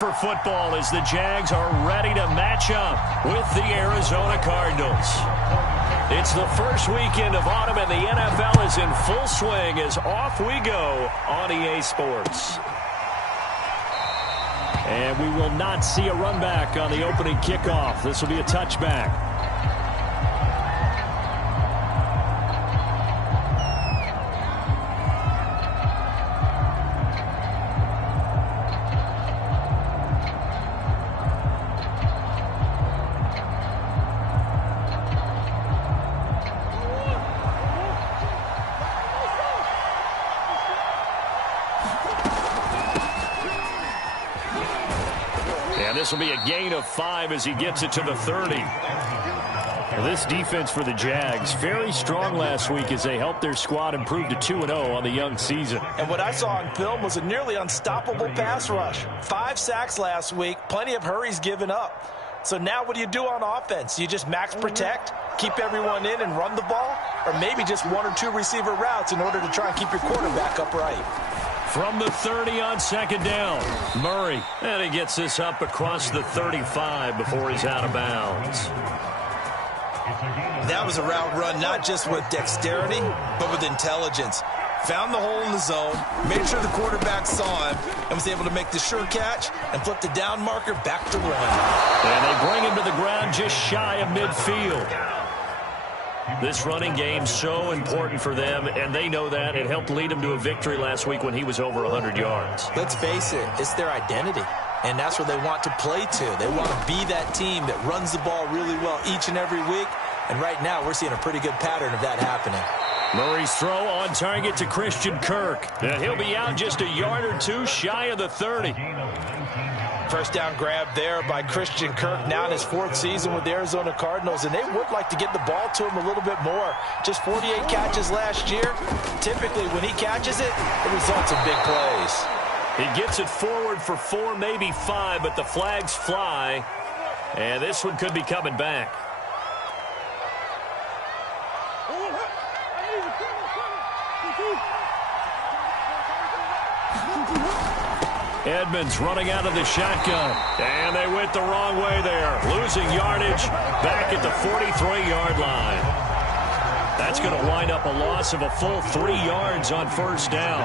For football as the Jags are ready to match up with the Arizona Cardinals. It's the first weekend of autumn and the NFL is in full swing as off we go on EA Sports. And we will not see a run back on the opening kickoff. This will be a touchback. This will be a gain of 5 as he gets it to the 30. Well, this defense for the Jags, very strong last week as they helped their squad improve to 2-0 on the young season. And what I saw on film was a nearly unstoppable pass rush. 5 sacks last week, plenty of hurries given up. So now what do you do on offense? You just max protect, keep everyone in and run the ball, or maybe just 1 or 2 receiver routes in order to try and keep your quarterback upright. From the 30 on second down, Murray. And he gets this up across the 35 before he's out of bounds. That was a route run not just with dexterity, but with intelligence. Found the hole in the zone, made sure the quarterback saw him, and was able to make the sure catch and flip the down marker back to 1. And they bring him to the ground just shy of midfield. This running game so important for them, and they know that. It helped lead them to a victory last week when he was over 100 yards. Let's face it, it's their identity, and that's where they want to play to. They want to be that team that runs the ball really well each and every week, and right now we're seeing a pretty good pattern of that happening. Murray's throw on target to Christian Kirk. And he'll be out just a yard or 2 shy of the 30. First down grab there by Christian Kirk, now in his 4th season with the Arizona Cardinals, and they would like to get the ball to him a little bit more. Just 48 catches last year. Typically, when he catches it, it results in big plays. He gets it forward for 4, maybe 5, but the flags fly, and this one could be coming back. Edmonds running out of the shotgun, and they went the wrong way there. Losing yardage back at the 43-yard line. That's going to wind up a loss of a full 3 yards on first down.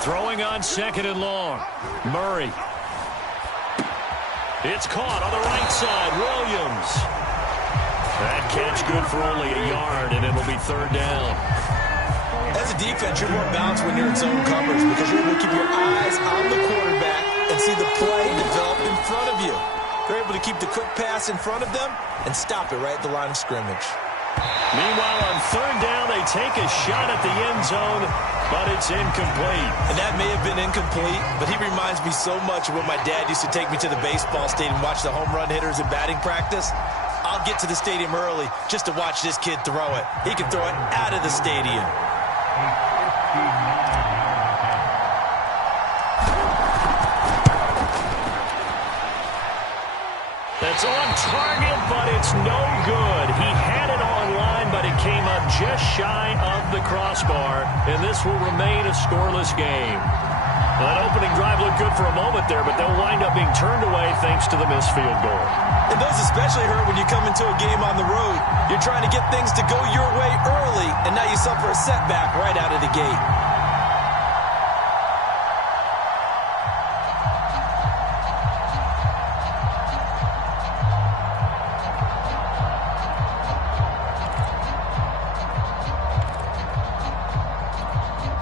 Throwing on second and long. Murray. It's caught on the right side. Williams. That catch good for only a yard, and it'll be third down. As a defense, you're more balanced when you're in zone coverage because you're able to keep your eyes on the quarterback and see the play develop in front of you. They're able to keep the quick pass in front of them and stop it right at the line of scrimmage. Meanwhile, on third down, they take a shot at the end zone, but it's incomplete. And that may have been incomplete, but he reminds me so much of when my dad used to take me to the baseball stadium and watch the home run hitters in batting practice. I'll get to the stadium early just to watch this kid throw it. He can throw it out of the stadium. That's on target, but it's no good. He had it on line, but it came up just shy of the crossbar, and this will remain a scoreless game. That opening drive looked good for a moment there, but they'll wind up being turned away thanks to the missed field goal. And those especially hurt when you come into a game on the road. You're trying to get things to go your way early, and now you suffer a setback right out of the gate.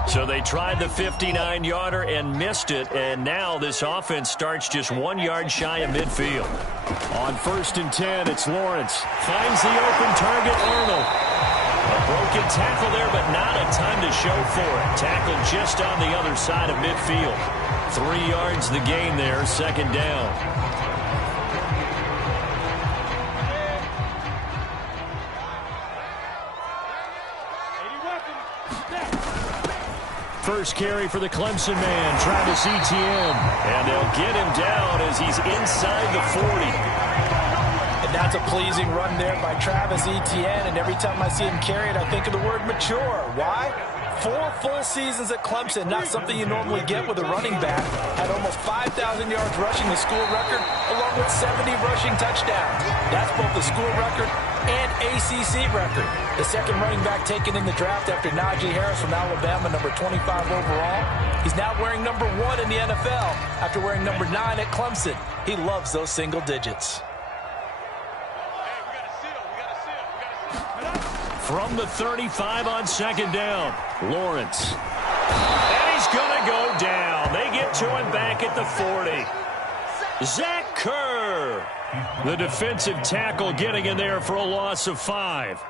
So they tried the 59-yarder and missed it, and now this offense starts just 1 yard shy of midfield. On 1st and 10, it's Lawrence. Finds the open target, Arnold. A broken tackle there, but not a time to show for it. Tackled just on the other side of midfield. 3 yards the gain there, second down. First carry for the Clemson man, Travis Etienne. And they'll get him down as he's inside the 40. And that's a pleasing run there by Travis Etienne. And every time I see him carry it, I think of the word mature. Why? 4 full seasons at Clemson, not something you normally get with a running back. Had almost 5,000 yards rushing, the school record, along with 70 rushing touchdowns. That's both the school record and ACC record. The second running back taken in the draft after Najee Harris from Alabama, number 25 overall. He's now wearing number 1 in the NFL after wearing number 9 at Clemson. He loves those single digits. From the 35 on second down, Lawrence. And he's going to go down. They get to him back at the 40. Zach Kerr, the defensive tackle, getting in there for a loss of 5.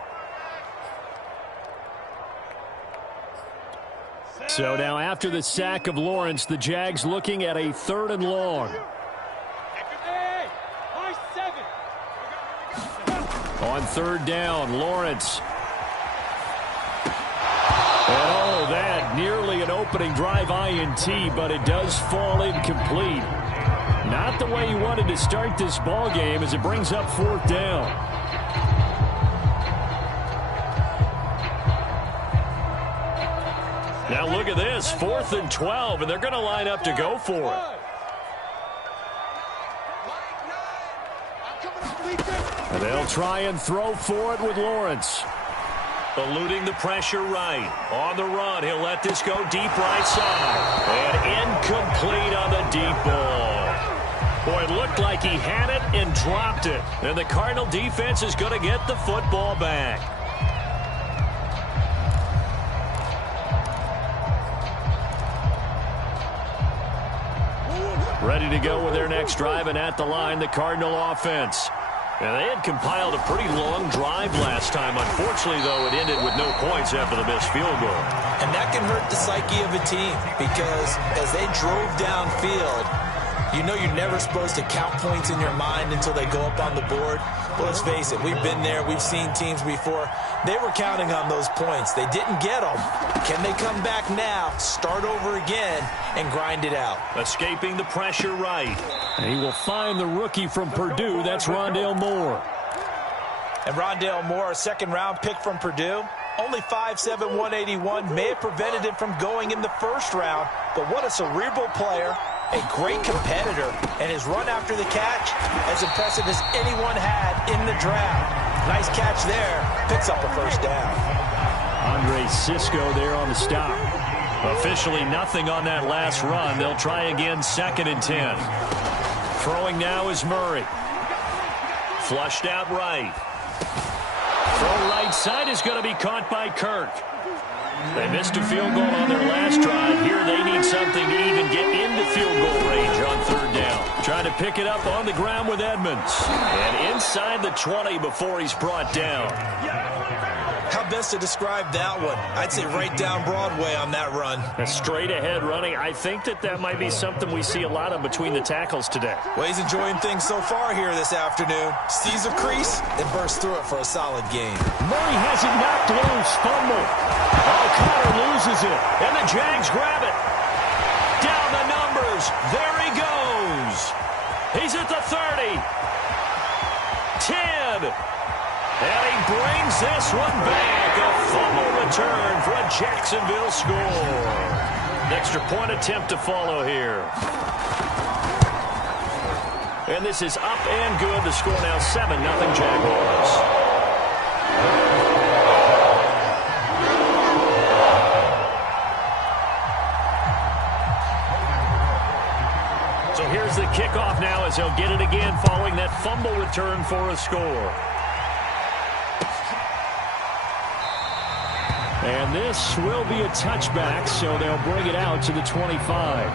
So now after the sack of Lawrence, the Jags looking at a 3rd and long. On 3rd down, Lawrence. And oh, that nearly an opening drive INT, but it does fall incomplete. Not the way he wanted to start this ball game as it brings up 4th down. Now look at this, 4th and 12, and they're going to line up to go for it. And they'll try and throw for it with Lawrence. Eluding the pressure right. On the run, he'll let this go deep right side. And incomplete on the deep ball. Boy, it looked like he had it and dropped it. And the Cardinal defense is going to get the football back. Ready to go with their next drive, and at the line, the Cardinal offense. And they had compiled a pretty long drive last time. Unfortunately, though, it ended with no points after the missed field goal. And that can hurt the psyche of a team because as they drove downfield, you know you're never supposed to count points in your mind until they go up on the board. But let's face it, we've been there. We've seen teams before. They were counting on those points. They didn't get them. Can they come back now, start over again, and grind it out? Escaping the pressure right. And he will find the rookie from Purdue. That's Rondale Moore. And Rondale Moore, a second-round pick from Purdue. Only 5'7", 181. May have prevented him from going in the first round. But what a cerebral player. A great competitor, and his run after the catch as impressive as anyone had in the draft. Nice catch there. Picks up a first down. Andre Cisco there on the stop. Officially nothing on that last run. They'll try again, 2nd and 10. Throwing now is Murray. Flushed out right. Throw right side is going to be caught by Kirk. They missed a field goal on their last drive. Here they need something to even get into field goal range on 3rd down. Trying to pick it up on the ground with Edmonds. And inside the 20 before he's brought down. How best to describe that one? I'd say right down Broadway on that run. A straight ahead running. I think that might be something we see a lot of between the tackles today. Well, he's enjoying things so far here this afternoon. Sees a crease and bursts through it for a solid game. Murray has it knocked loose. Fumble. O'Connor loses it. And the Jags grab it. Down the numbers. There he goes. He's at the 30. 10. And he brings this one back. A fumble return for a Jacksonville score. Extra point attempt to follow here. And this is up and good. The score now 7-0 Jaguars. So here's the kickoff now as he'll get it again following that fumble return for a score. And this will be a touchback, so they'll bring it out to the 25.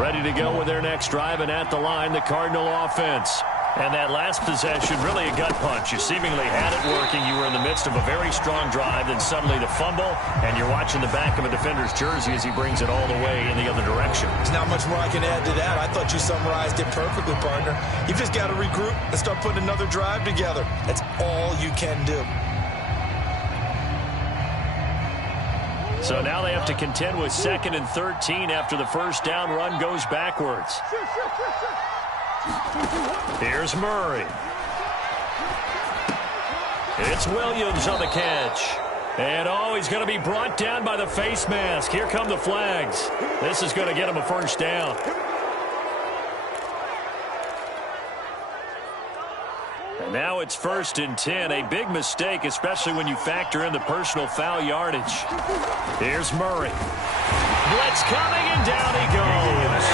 Ready to go with their next drive, and at the line, the Cardinal offense. And that last possession, really a gut punch. You seemingly had it working. You were in the midst of a very strong drive, then suddenly the fumble, and you're watching the back of a defender's jersey as he brings it all the way in the other direction. There's not much more I can add to that. I thought you summarized it perfectly, partner. You've just got to regroup and start putting another drive together. That's all you can do. So now they have to contend with 2nd and 13 after the first down run goes backwards. Here's Murray. It's Williams on the catch. And, he's going to be brought down by the face mask. Here come the flags. This is going to get him a first down. And now it's 1st and 10. A big mistake, especially when you factor in the personal foul yardage. Here's Murray. Blitz coming, and down he goes.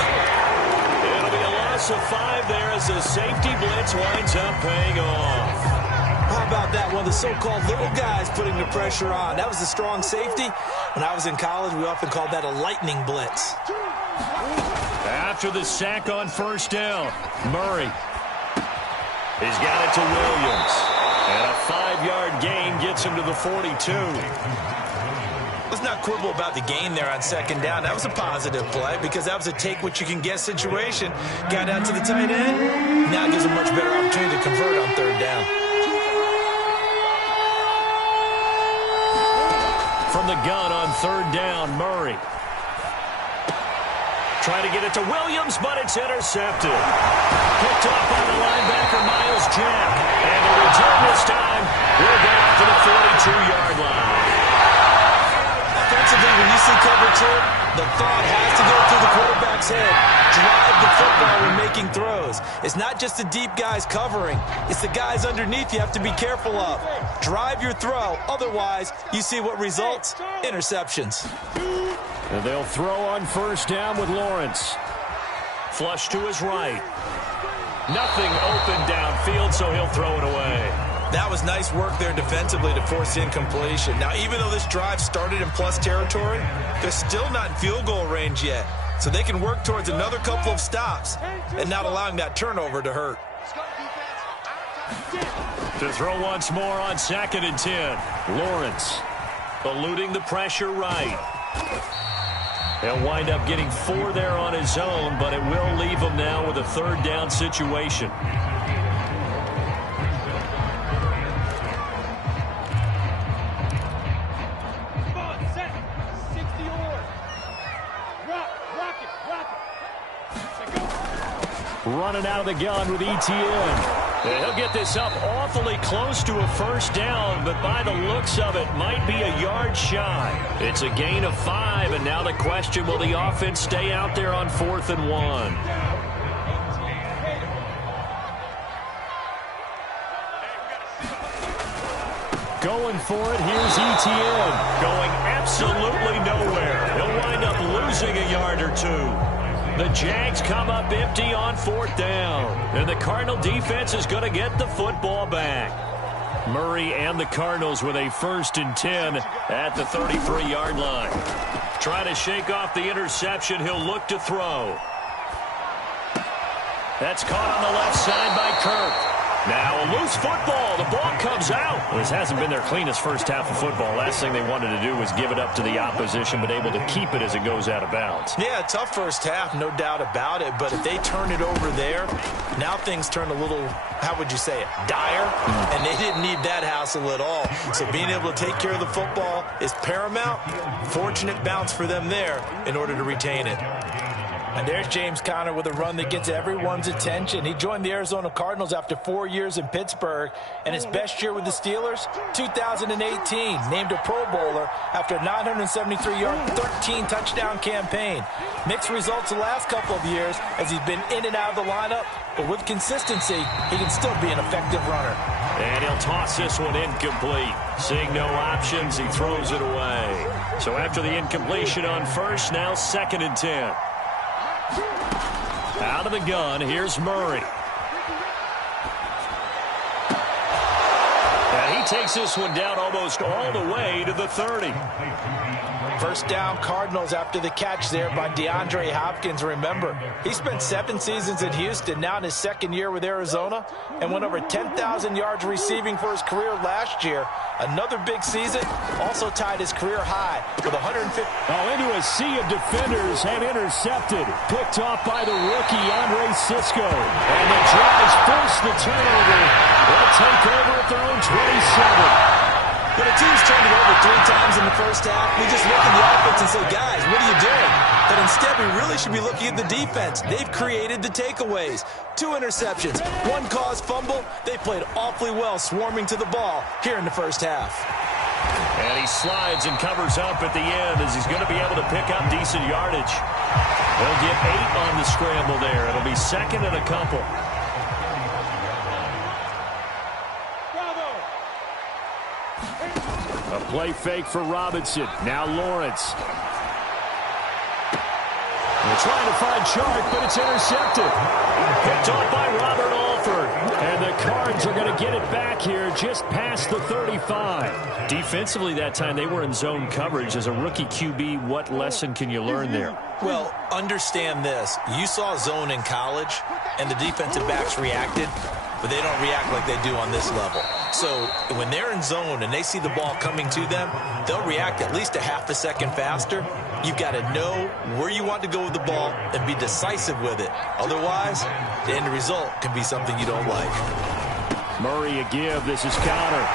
It'll be a loss of 5 there as the safety blitz winds up paying off. How about that? One of the so-called little guys putting the pressure on. That was a strong safety. When I was in college, we often called that a lightning blitz. After the sack on 1st down, Murray. He's got it to Williams. And a 5-yard gain gets him to the 42. Let's not quibble about the gain there on 2nd down. That was a positive play because that was a take-what-you-can-get situation. Got out to the tight end. Now gives him much better opportunity to convert on 3rd down. From the gun on 3rd down, Murray. Trying to get it to Williams, but it's intercepted. Picked off by the linebacker, Miles Jack. And the return this time will go out to the 42-yard line. Offensively, when you see cover 2, the thought has to go through the quarterback's head. Drive the football when making throws. It's not just the deep guys covering. It's the guys underneath you have to be careful of. Drive your throw. Otherwise, you see what results? Interceptions. And they'll throw on 1st down with Lawrence. Flush to his right. Nothing open downfield, so he'll throw it away. That was nice work there defensively to force incompletion. Now, even though this drive started in plus territory, they're still not in field goal range yet. So they can work towards another couple of stops and not allowing that turnover to hurt. To throw once more on 2nd and 10. Lawrence eluding the pressure right. He'll wind up getting 4 there on his own, but it will leave him now with a 3rd down situation. Running out of the gun with ETN. He'll get this up awfully close to a 1st down, but by the looks of it, might be a yard shy. It's a gain of 5, and now the question, will the offense stay out there on 4th and 1? Going for it, here's ETN. Going absolutely nowhere. He'll wind up losing a yard or 2. The Jags come up empty on 4th down. And the Cardinal defense is going to get the football back. Murray and the Cardinals with a 1st and 10 at the 33-yard line. Trying to shake off the interception. He'll look to throw. That's caught on the left side by Kirk. Now a loose football. The ball comes out. Well, this hasn't been their cleanest first half of football. Last thing they wanted to do was give it up to the opposition, but able to keep it as it goes out of bounds. Yeah, tough first half, no doubt about it. But if they turn it over there, now things turn a little, how would you say it, dire. And they didn't need that hassle at all. So being able to take care of the football is paramount. Fortunate bounce for them there in order to retain it. And there's James Conner with a run that gets everyone's attention. He joined the Arizona Cardinals after 4 years in Pittsburgh. And his best year with the Steelers, 2018. Named a Pro Bowler after a 973-yard, 13-touchdown campaign. Mixed results the last couple of years as he's been in and out of the lineup. But with consistency, he can still be an effective runner. And he'll toss this one incomplete. Seeing no options, he throws it away. So after the incompletion on 1st, now 2nd and 10. Out of the gun, here's Murray. And he takes this one down almost all the way to the 30. 1st down Cardinals after the catch there by DeAndre Hopkins. Remember, he spent 7 seasons in Houston, now in his 2nd year with Arizona, and went over 10,000 yards receiving for his career last year. Another big season, also tied his career high with 150. Into a sea of defenders and intercepted. Picked off by the rookie, Andre Sisco. And the Jags force the turnover. They'll take over at their own 27. When a team's turned it over 3 times in the first half, we just look at the offense and say, guys, what are you doing? But instead, we really should be looking at the defense. They've created the takeaways. 2 interceptions, 1 caused fumble. They played awfully well swarming to the ball here in the first half. And he slides and covers up at the end as he's going to be able to pick up decent yardage. They'll get 8 on the scramble there. It'll be 2nd and a couple. A play fake for Robinson. Now Lawrence. They're trying to find Chark, but it's intercepted. Picked off by Robert Alford. And the Cards are going to get it back here just past the 35. Defensively that time, they were in zone coverage. As a rookie QB, what lesson can you learn there? Well, understand this. You saw zone in college, and the defensive backs reacted, but they don't react like they do on this level. So when they're in zone and they see the ball coming to them, they'll react at least a half a second faster. You've got to know where you want to go with the ball and be decisive with it. Otherwise, the end result can be something you don't like. Murray a give. This is Connor.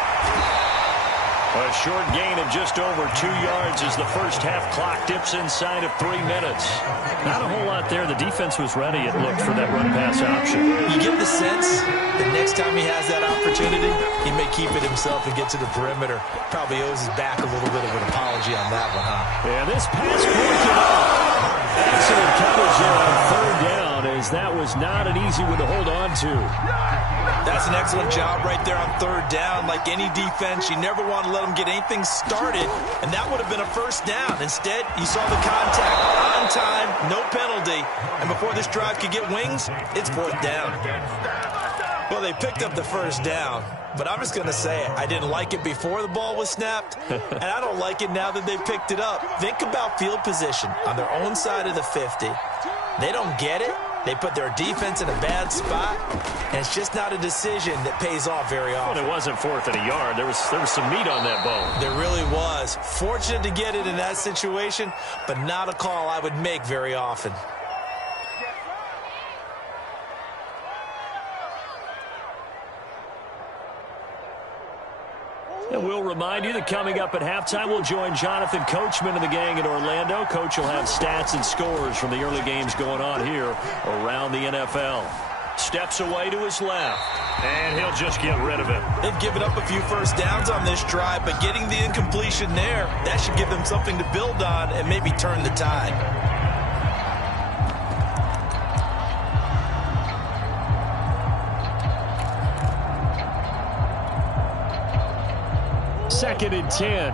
A short gain of just over 2 yards as the first half clock dips inside of 3 minutes. Not a whole lot there. The defense was ready, it looked, for that run-pass option. You get the sense that next time he has that opportunity, he may keep it himself and get to the perimeter. Probably owes his back a little bit of an apology on that one, huh? Yeah, this pass broken up. Excellent coverage there on 3rd down, as that was not an easy one to hold on to. That's an excellent job right there on 3rd down. Like any defense, you never want to let them get anything started, and that would have been a 1st down. Instead, you saw the contact on time, no penalty, and before this drive could get wings, it's 4th down. Well, they picked up the 1st down, but I'm just going to say it. I didn't like it before the ball was snapped, and I don't like it now that they picked it up. Think about field position on their own side of the 50. They don't get it. They put their defense in a bad spot, and it's just not a decision that pays off very often. Well, it wasn't 4th and a yard. There was some meat on that bone. There really was. Fortunate to get it in that situation, but not a call I would make very often. And we'll remind you that coming up at halftime, we'll join Jonathan Coachman and the gang in Orlando. Coach will have stats and scores from the early games going on here around the NFL. Steps away to his left, and he'll just get rid of it. They've given up a few 1st downs on this drive, but getting the incompletion there, that should give them something to build on and maybe turn the tide. 2nd and 10.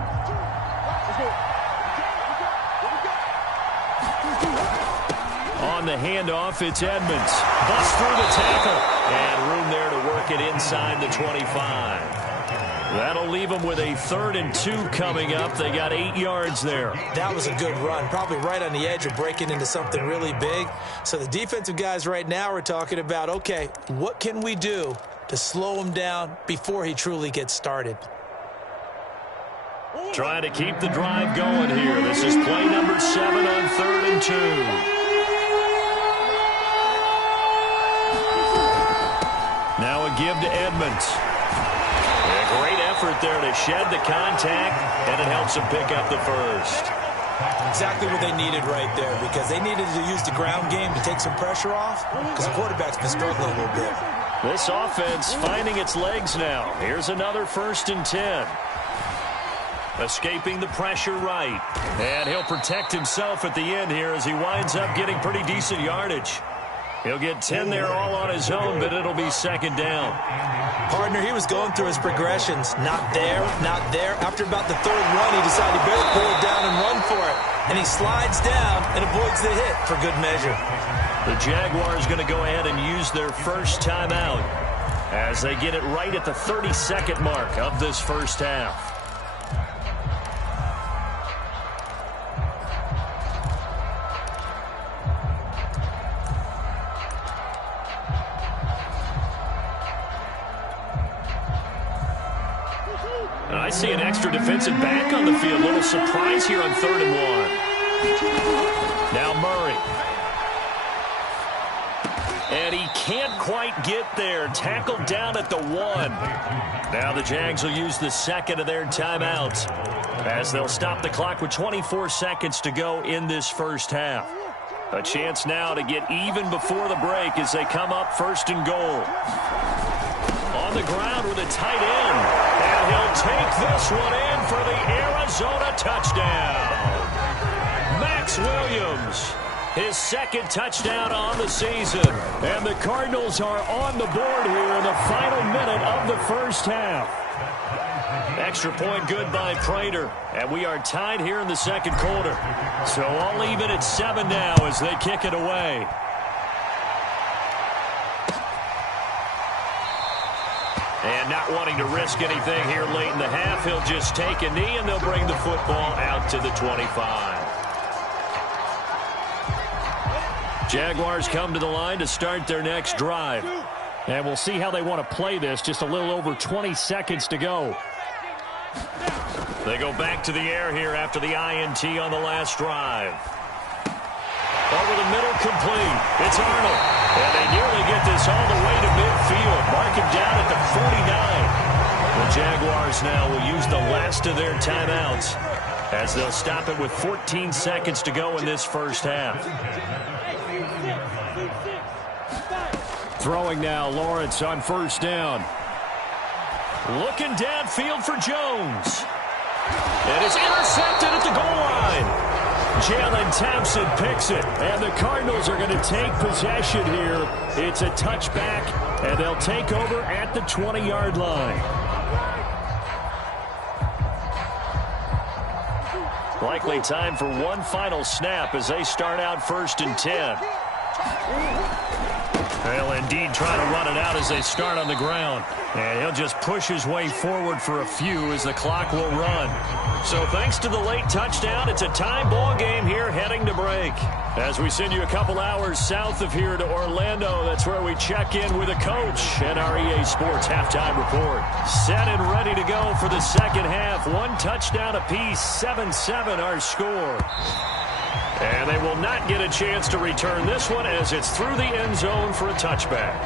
On the handoff, it's Edmonds. Busts through the tackle. And room there to work it inside the 25. That'll leave them with a 3rd and 2 coming up. They got 8 yards there. That was a good run. Probably right on the edge of breaking into something really big. So the defensive guys right now are talking about, okay, what can we do to slow him down before he truly gets started? Trying to keep the drive going here. This is play number 7 on 3rd and 2. Now a give to Edmonds. A great effort there to shed the contact, and it helps him pick up the 1st. Exactly what they needed right there, because they needed to use the ground game to take some pressure off, because the quarterback's been struggling a little bit. This offense finding its legs now. Here's another 1st and 10. Escaping the pressure right. And he'll protect himself at the end here as he winds up getting pretty decent yardage. He'll get 10 there all on his own, but it'll be 2nd down. Partner, he was going through his progressions. Not there, not there. After about the 3rd one, he decided to better pull it down and run for it. And he slides down and avoids the hit for good measure. The Jaguars going to go ahead and use their first timeout as they get it right at the 32nd mark of this first half. And I see an extra defensive back on the field. A little surprise here on 3rd and 1. Now Murray. And he can't quite get there. Tackled down at the 1. Now the Jags will use the second of their timeouts as they'll stop the clock with 24 seconds to go in this first half. A chance now to get even before the break as they come up first and goal. On the ground with a tight end. And he'll take this one in for the Arizona touchdown. Max Williams, his second touchdown on the season. And the Cardinals are on the board here in the final minute of the first half. Extra point good by Prater. And we are tied here in the second quarter. So all even at 7 now as they kick it away. And not wanting to risk anything here late in the half, he'll just take a knee and they'll bring the football out to the 25. Jaguars come to the line to start their next drive. And we'll see how they want to play this. Just a little over 20 seconds to go. They go back to the air here after the INT on the last drive. Over the middle, complete. It's Arnold. And they nearly get this all the way to midfield. Mark him down at the 49. The Jaguars now will use the last of their timeouts as they'll stop it with 14 seconds to go in this first half. Throwing now, Lawrence on first down. Looking downfield for Jones. And it's intercepted at the goal line. Jalen Thompson picks it. And the Cardinals are going to take possession here. It's a touchback, and they'll take over at the 20-yard line. Likely time for one final snap as they start out first and 10. They'll indeed try to run it out as they start on the ground. And he'll just push his way forward for a few as the clock will run. So thanks to the late touchdown, it's a tie ball game here heading to break. As we send you a couple hours south of here to Orlando, that's where we check in with a coach and our EA Sports halftime report. Set and ready to go for the second half. One touchdown apiece, 7-7 our score. And they will not get a chance to return this one as it's through the end zone for a touchback.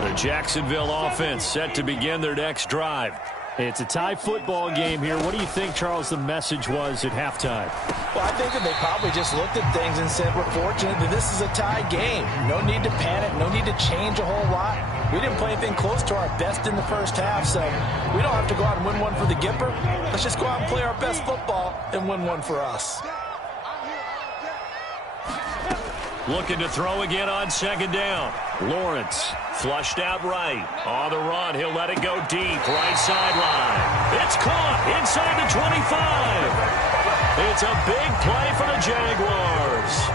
The Jacksonville offense set to begin their next drive. It's a tie football game here. What do you think, Charles, the message was at halftime? Well, I think that they probably just looked at things and said, we're fortunate that this is a tie game. No need to panic. No need to change a whole lot. We didn't play anything close to our best in the first half, so we don't have to go out and win one for the Gipper. Let's just go out and play our best football and win one for us. Looking to throw again on second down. Lawrence flushed out right. On the run, he'll let it go deep. Right sideline. It's caught inside the 25. It's a big play for the Jaguars.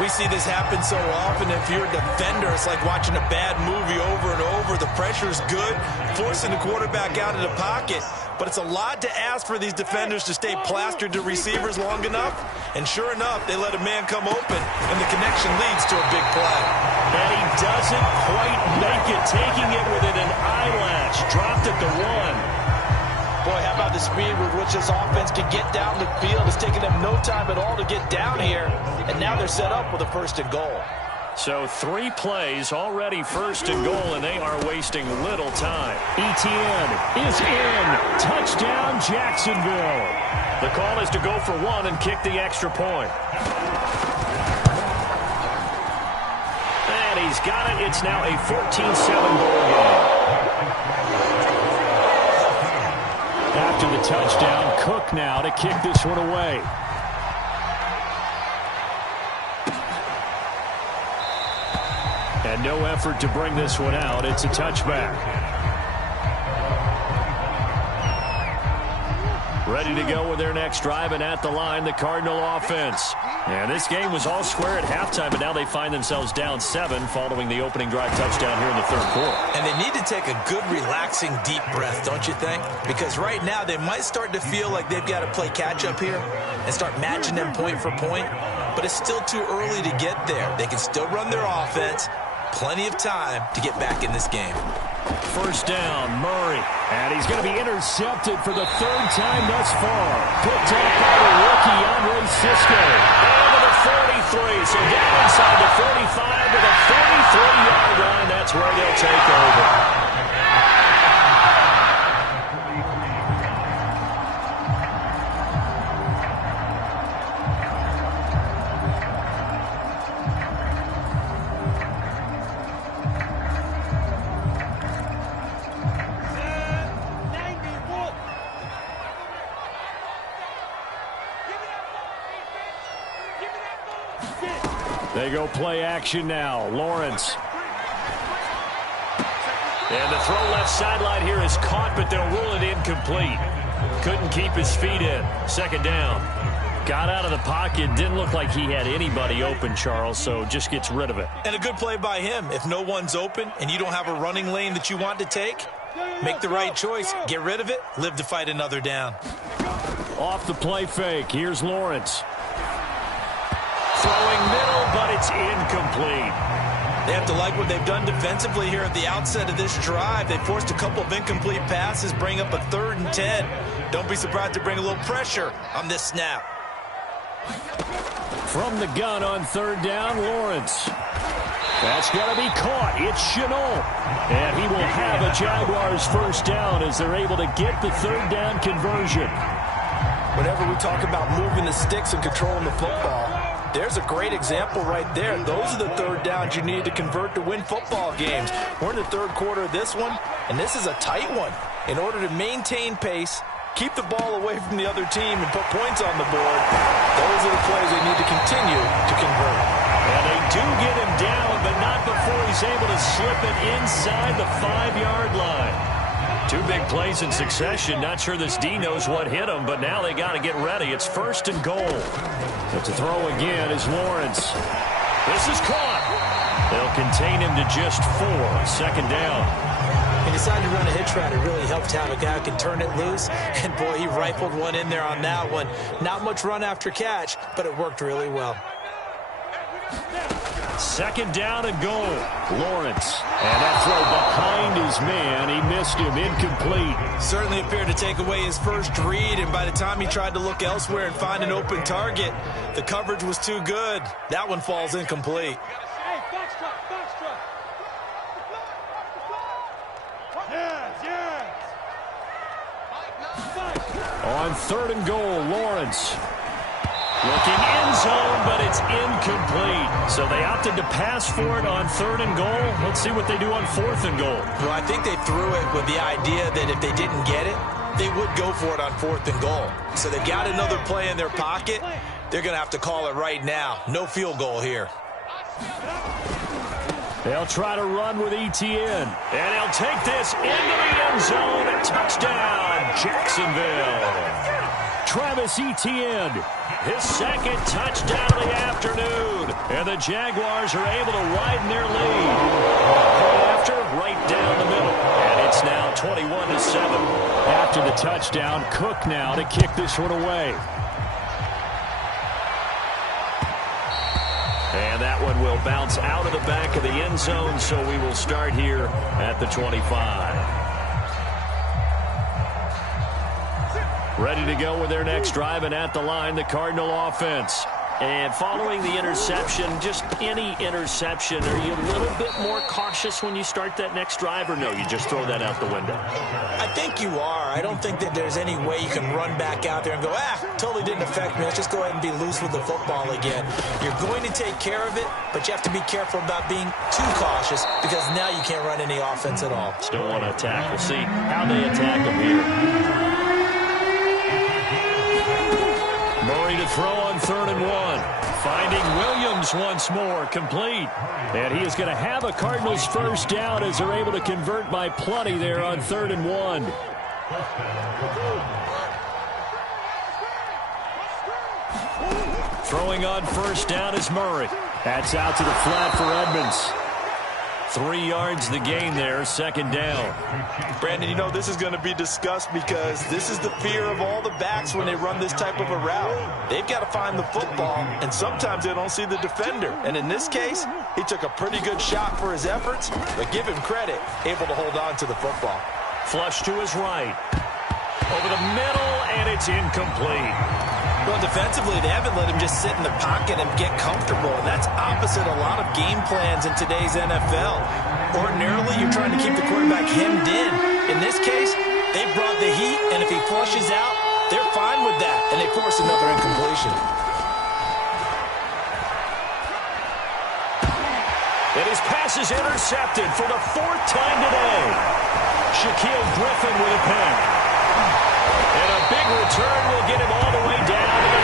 We see this happen so often. If you're a defender, it's like watching a bad movie over and over. The pressure's good, forcing the quarterback out of the pocket. But it's a lot to ask for these defenders to stay plastered to receivers long enough. And sure enough, they let a man come open, and the connection leads to a big play. And he doesn't quite make it, taking it within an eyelash. Dropped at the 1. Boy, how about the speed with which this offense can get down the field? It's taken them no time at all to get down here. And now they're set up with a first and goal. So 3 plays already first and goal, and they are wasting little time. Etienne is in. Touchdown, Jacksonville. The call is to go for 1 and kick the extra point. And he's got it. It's now a 14-7 goal game. After the touchdown, Cook now to kick this one away. And no effort to bring this one out. It's a touchback. Ready to go with their next drive, and at the line, the Cardinal offense. And this game was all square at halftime, but now they find themselves down 7 following the opening drive touchdown here in the third quarter. And they need to take a good, relaxing, deep breath, don't you think? Because right now, they might start to feel like they've got to play catch-up here and start matching them point for point. But it's still too early to get there. They can still run their offense. Plenty of time to get back in this game. First down, Murray. And he's going to be intercepted for the third time thus far. Picked up by the rookie, Andre Cisco. Into the 43, so down inside the 45 to the 43-yard line. That's where they'll take over. They go play action now. Lawrence. And the throw left sideline here is caught, but they'll rule it incomplete. Couldn't keep his feet in. Second down. Got out of the pocket. Didn't look like he had anybody open, Charles, so just gets rid of it. And a good play by him. If no one's open and you don't have a running lane that you want to take, make the right choice. Get rid of it. Live to fight another down. Off the play fake. Here's Lawrence. Throwing middle, but it's incomplete. They have to like what they've done defensively here at the outset of this drive. They forced a couple of incomplete passes, bring up a 3rd and 10. Don't be surprised to bring a little pressure on this snap. From the gun on 3rd down, Lawrence. That's going to be caught. It's Chenault. And he will have a Jaguars first down as they're able to get the 3rd down conversion. Whenever we talk about moving the sticks and controlling the football, there's a great example right there. Those are the 3rd downs you need to convert to win football games. We're in the 3rd quarter of this one, and this is a tight one. In order to maintain pace, keep the ball away from the other team, and put points on the board, those are the plays they need to continue to convert. And they do get him down, but not before he's able to slip it inside the 5-yard line. 2 big plays in succession. Not sure this D knows what hit him, but now they got to get ready. It's 1st and goal. So to throw again is Lawrence. This is caught. They'll contain him to just 4. 2nd down. He decided to run a hitch route. It really helped to have a guy who can turn it loose. And, boy, he rifled one in there on that one. Not much run after catch, but it worked really well. 2nd down and goal. Lawrence. And that throw behind his man. He missed him. Incomplete. Certainly appeared to take away his first read, and by the time he tried to look elsewhere and find an open target, the coverage was too good. That one falls incomplete. On 3rd and goal, Lawrence. Looking end zone, but it's incomplete. So they opted to pass for it on 3rd and goal. Let's see what they do on 4th and goal. Well, I think they threw it with the idea that if they didn't get it, they would go for it on 4th and goal. So they've got another play in their pocket. They're going to have to call it right now. No field goal here. They'll try to run with Etienne. And he'll take this into the end zone. A touchdown, Jacksonville. Travis Etienne, his 2nd touchdown of the afternoon. And the Jaguars are able to widen their lead. After, right down the middle. And it's now 21-7. After the touchdown, Cook now to kick this one away. And that one will bounce out of the back of the end zone, so we will start here at the 25. Ready to go with their next drive, and at the line, the Cardinal offense. And following the interception, just any interception, are you a little bit more cautious when you start that next drive, or no, you just throw that out the window? I think you are. I don't think that there's any way you can run back out there and go, totally didn't affect me. Let's just go ahead and be loose with the football again. You're going to take care of it, but you have to be careful about being too cautious because now you can't run any offense at all. Still want to attack. We'll see how they attack them here. Murray to throw on 3rd and 1. Finding Williams once more, complete. And he is going to have a Cardinals first down as they're able to convert by plenty there on 3rd and 1. Throwing on first down is Murray. That's out to the flat for Edmonds. 3 yards the gain there, second down. Brandon, you know, this is going to be discussed because this is the fear of all the backs when they run this type of a route. They've got to find the football, and sometimes they don't see the defender. And in this case, he took a pretty good shot for his efforts, but give him credit, able to hold on to the football. Flush to his right. Over the middle, and it's incomplete. Well, defensively, they haven't let him just sit in the pocket and get comfortable, and that's opposite a lot of game plans in today's NFL. Ordinarily, you're trying to keep the quarterback hemmed in. In this case, they brought the heat, and if he flushes out, they're fine with that, and they force another incompletion. And his pass is intercepted for the 4th time today. Shaquille Griffin with a pick.